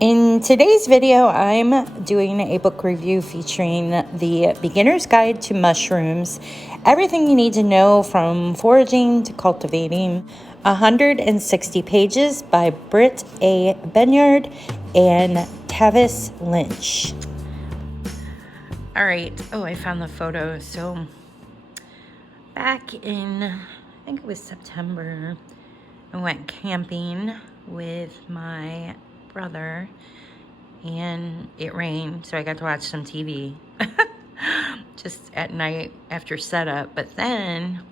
In today's video, I'm doing a book review featuring The Beginner's Guide to Mushrooms, everything you need to know from foraging to cultivating, 160 pages by Britt Bunyard and Tavis Lynch. All right, I found the photo. So back in, I think it was September, I went camping with my brother and it rained, so I got to watch some TV just at night after setup. But then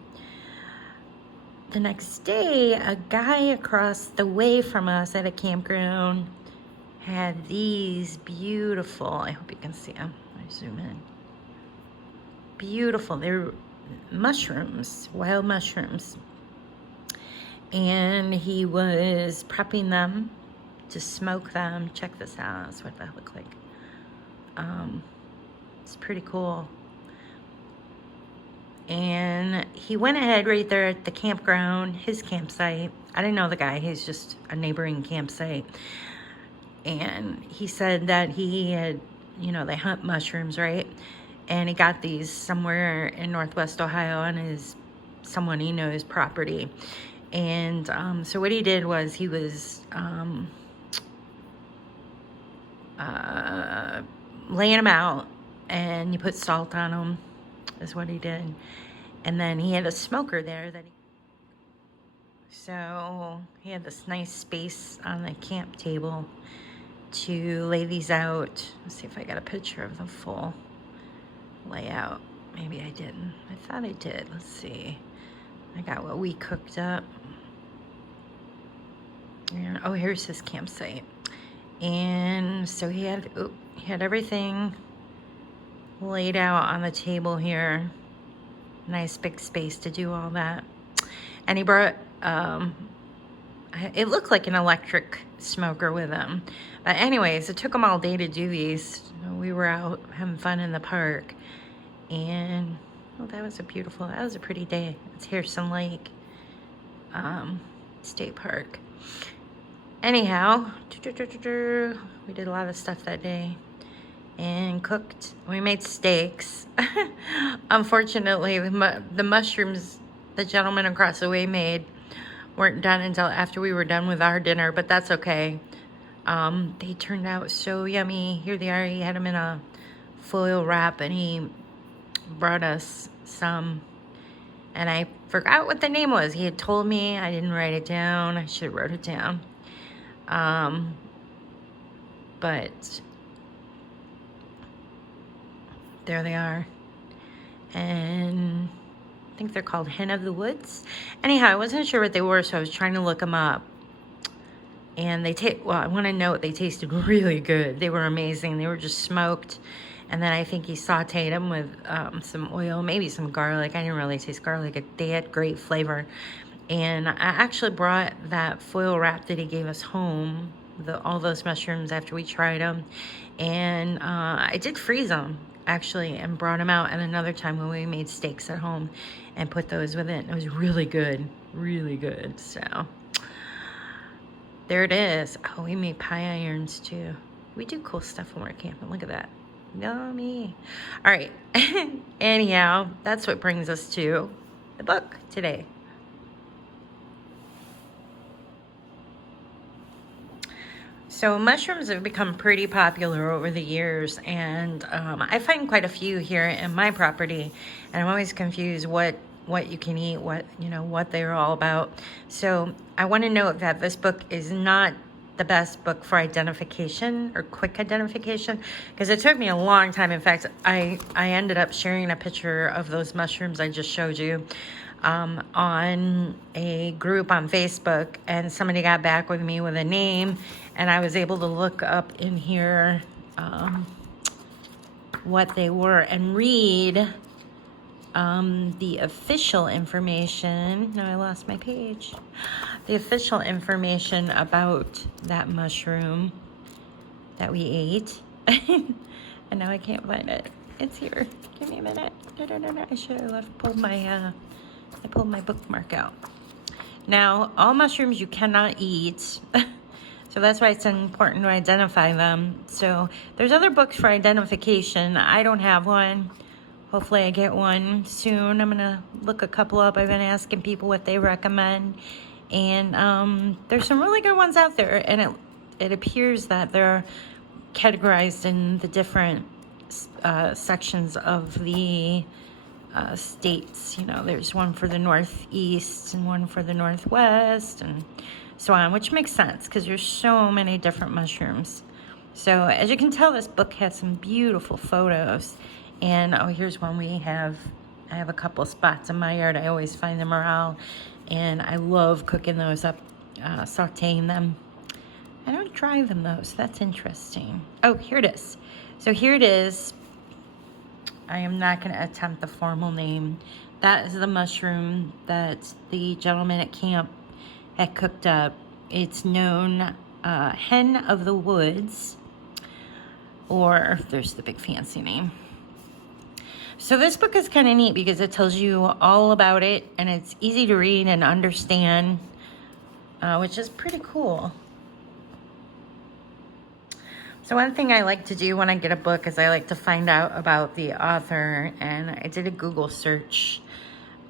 the next day, a guy across the way from us at a campground had these beautiful, I hope you can see them, I zoom in, beautiful, they're mushrooms, wild mushrooms, and he was prepping them to smoke them. Check this out. That's what that looked like. It's pretty cool. And he went ahead right there at the campground, his campsite. I didn't know the guy. He's just a neighboring campsite. And he said that he had, they hunt mushrooms, right? And he got these somewhere in Northwest Ohio on someone he knows property. And so what he did was he was laying them out, and you put salt on them, is what he did. And then he had a smoker there so he had this nice space on the camp table to lay these out. Let's see if I got a picture of the full layout. Maybe I didn't. I thought I did. Let's see. I got what we cooked up. And here's his campsite. And so he had everything laid out on the table here. Nice big space to do all that. And he brought, it looked like an electric smoker with him. But anyways, it took him all day to do these. We were out having fun in the park. And, that was a pretty day. It's Harrison Lake State Park. Anyhow, we did a lot of stuff that day and cooked. We made steaks. Unfortunately, the mushrooms the gentleman across the way made weren't done until after we were done with our dinner, but that's okay. They turned out so yummy. Here they are. He had them in a foil wrap, and he brought us some. And I forgot what the name was. He had told me. I didn't write it down. I should have wrote it down. But there they are. And I think they're called Hen of the Woods. Anyhow, I wasn't sure what they were, so I was trying to look them up. And I want to note, they tasted really good. They were amazing. They were just smoked. And then I think he sauteed them with some oil, maybe some garlic. I didn't really taste garlic. They had great flavor. And I actually brought that foil wrap that he gave us home, all those mushrooms, after we tried them. And I did freeze them, actually, and brought them out at another time when we made steaks at home and put those with it. It was really good, really good. So there it is. Oh, we made pie irons too. We do cool stuff when we're camping. Look at that. Yummy. All right. Anyhow, that's what brings us to the book today. So mushrooms have become pretty popular over the years, and I find quite a few here in my property, and I'm always confused what you can eat, what they're all about. So I want to note that this book is not the best book for identification or quick identification, because it took me a long time. In fact, I ended up sharing a picture of those mushrooms I just showed you on a group on Facebook, and somebody got back with me with a name, and I was able to look up in here what they were and read the official information. No, I lost my page. The official information about that mushroom that we ate. And now I can't find it. It's here. Give me a minute. No. I should have pulled my bookmark out. Now, all mushrooms you cannot eat. So that's why it's important to identify them. So there's other books for identification. I don't have one. Hopefully I get one soon. I'm gonna look a couple up. I've been asking people what they recommend. And there's some really good ones out there. And it appears that they're categorized in the different sections of the states. You know, there's one for the Northeast and one for the Northwest and so on, which makes sense because there's so many different mushrooms. So as you can tell, this book has some beautiful photos. And oh, here's one I have a couple spots in my yard. I always find them around, and I love cooking those up, sauteing them. I don't dry them though, so that's interesting. Oh, here it is. So here it is. I am not going to attempt the formal name. That is the mushroom that the gentleman at camp had cooked up. It's known hen of the woods, or there's the big fancy name. So this book is kind of neat because it tells you all about it, and it's easy to read and understand, which is pretty cool. So one thing I like to do when I get a book is I like to find out about the author, and I did a Google search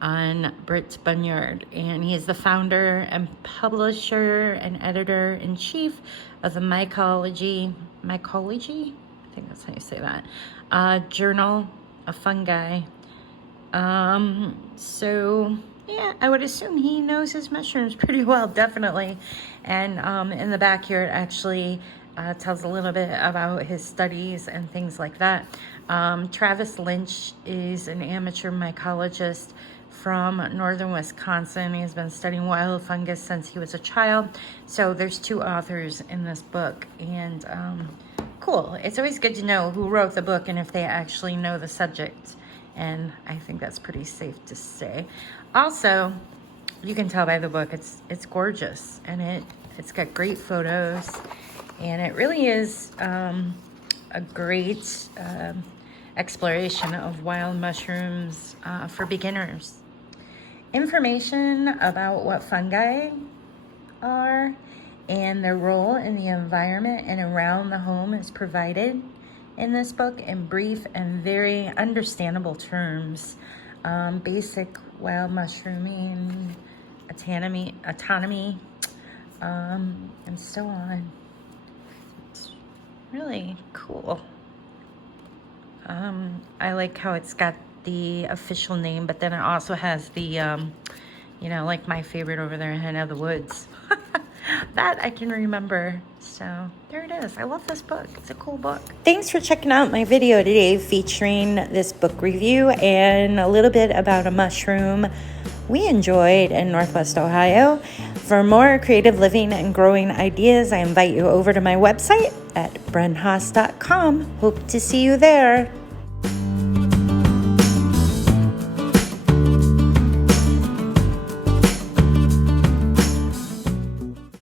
on Britt Bunyard, and he is the founder and publisher and editor-in-chief of the Mycology, I think that's how you say that, Journal of Fungi. So yeah, I would assume he knows his mushrooms pretty well, definitely. And in the back here, it actually tells a little bit about his studies and things like that. Tavis Lynch is an amateur mycologist from northern Wisconsin. He's been studying wild fungus since he was a child. So there's two authors in this book, and cool. It's always good to know who wrote the book and if they actually know the subject. And I think that's pretty safe to say. Also, you can tell by the book, it's gorgeous, and it's got great photos, and it really is a great exploration of wild mushrooms for beginners. Information about what fungi are and their role in the environment and around the home is provided in this book in brief and very understandable terms. Basic wild mushrooming, autonomy, and so on. It's really cool. I like how it's got the official name, but then it also has the, like my favorite over there, Hen of the Woods. That I can remember. So there it is. I love this book. It's a cool book. Thanks for checking out my video today featuring this book review and a little bit about a mushroom we enjoyed in Northwest Ohio. For more creative living and growing ideas, I invite you over to my website at brenhaas.com. Hope to see you there.